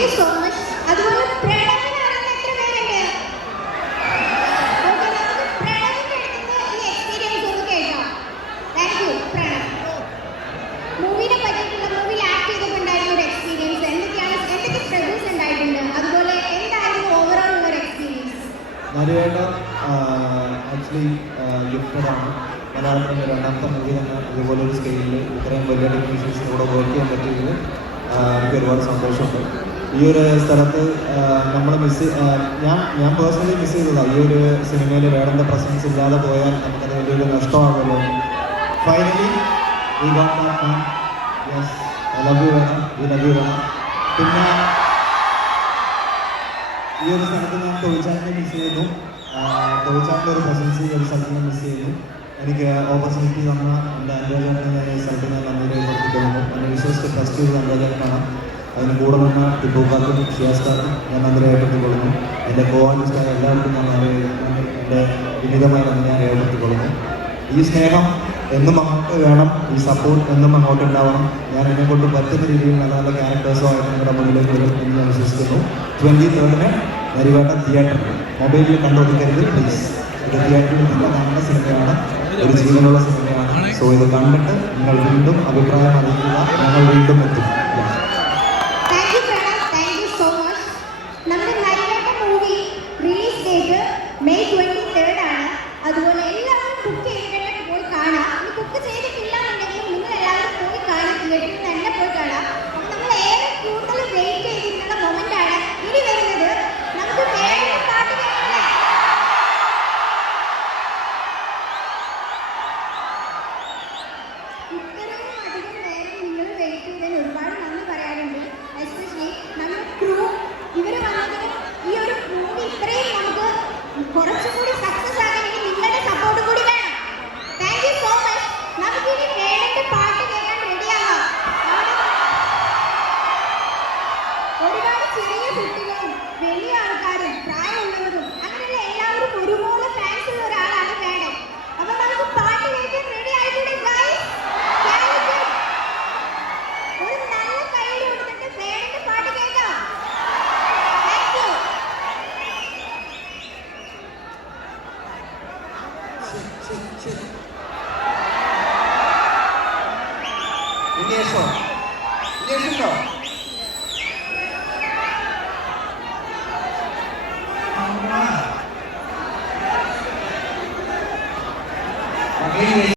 Thank you so much അതുപോലെ മൂവിനെ പറ്റിയിട്ടുള്ള മൂവിയിൽ ആക്ട് ചെയ്തിട്ടുണ്ടായിരുന്ന ഒരു എക്സ്പീരിയൻസ് എന്തൊക്കെയാണ് എന്തൊക്കെ സ്ട്രഗിൾസ് ഉണ്ടായിട്ടുണ്ട്? അതുപോലെ എന്തായിരുന്നു ഓവറോൾ ഒരു എക്സ്പീരിയൻസ് ആക്ച്വലി ഗിഫ്റ്റഡാണ് മലയാളത്തിന്റെ രണ്ടാമത്തെ മൂവി തന്നെ. ഇതുപോലെ ഒരു സ്കെയിലിൽ ഇത്രയും വലിയ ടെക്നീഷ്യൻസിനോട് വർക്ക് ചെയ്യാൻ ഒരുപാട് സന്തോഷമുണ്ട്. ഈ ഒരു സ്ഥലത്ത് നമ്മൾ മിസ് ഞാൻ ഞാൻ പേഴ്സണലി മിസ് ചെയ്തതാണ് ഈ ഒരു സിനിമയിൽ വേടന്റെ പ്രസൻസ് ഇല്ലാതെ പോയാൽ നമുക്കത് വലിയൊരു നഷ്ടമാകുമല്ലോ ഫൈനലി ഈ ഐ ലവ് യു വേണം ഈ ലവ് യു വേണം പിന്നെ ഈ ഒരു സ്ഥലത്ത് ഞാൻ തൊഴിച്ചാലിനെ മിസ് ചെയ്യുന്നു തൊഴിച്ചാലിന്റെ ഒരു പ്രസൻസ് ഈ ഒരു സ്ഥലത്ത് മിസ് ചെയ്യുന്നു എനിക്ക് ഓപ്പർച്യൂണിറ്റി തന്ന എന്റെ അനുരാജാനെ ഞാൻ ഈ സ്ഥലത്ത് ഞാൻ നന്ദി രേഖപ്പെടുത്തിക്കൊള്ളുന്നു എന്നെ വിശ്വസിച്ച് ട്രസ്റ്റ് ചെയ്ത് അനുരാജാനാണ് അതിന് കൂടെ നിന്ന് ടിപ്പുക്കാർക്കും ഷിയാസ്കാർക്കും ഞാൻ നന്ദി രേഖപ്പെടുത്തിക്കൊള്ളുന്നു എന്റെ കോവാനിസ്റ്റായ എല്ലാവർക്കും ഞാൻ നന്ദി എന്റെ വിനീതമായ നന്ദി ഞാൻ രേഖപ്പെടുത്തിക്കൊള്ളുന്നു ഈ സ്നേഹം എന്നും അങ്ങോട്ട് വേണം ഈ സപ്പോർട്ട് എന്നും അങ്ങോട്ട് ഉണ്ടാവണം. ഞാൻ എന്നെ കൊണ്ട് പറ്റുന്ന രീതിയിൽ നല്ല നല്ല ക്യാരക്ടേഴ്സുമായിട്ട് നിങ്ങളുടെ മുന്നിലേക്ക് വരും എന്ന് ഞാൻ വിശ്വസിക്കുന്നു. ട്വന്റി തേർഡിന് നരിവേട്ട തിയേറ്ററിൽ മൊബൈലിൽ കണ്ടുകൊടുക്കരുത് പ്ലീസ് ഇത് തിയേറ്ററിൽ നല്ല കാണുന്ന സിനിമയാണ് ഒരു ജീവനുള്ള സിനിമയാണ് സോ ഇത് കണ്ടിട്ട് നിങ്ങൾ വീണ്ടും അഭിപ്രായം അറിയിക്കുക. ഞങ്ങൾ വീണ്ടും എത്തും. Inyeso. Inyeso ka.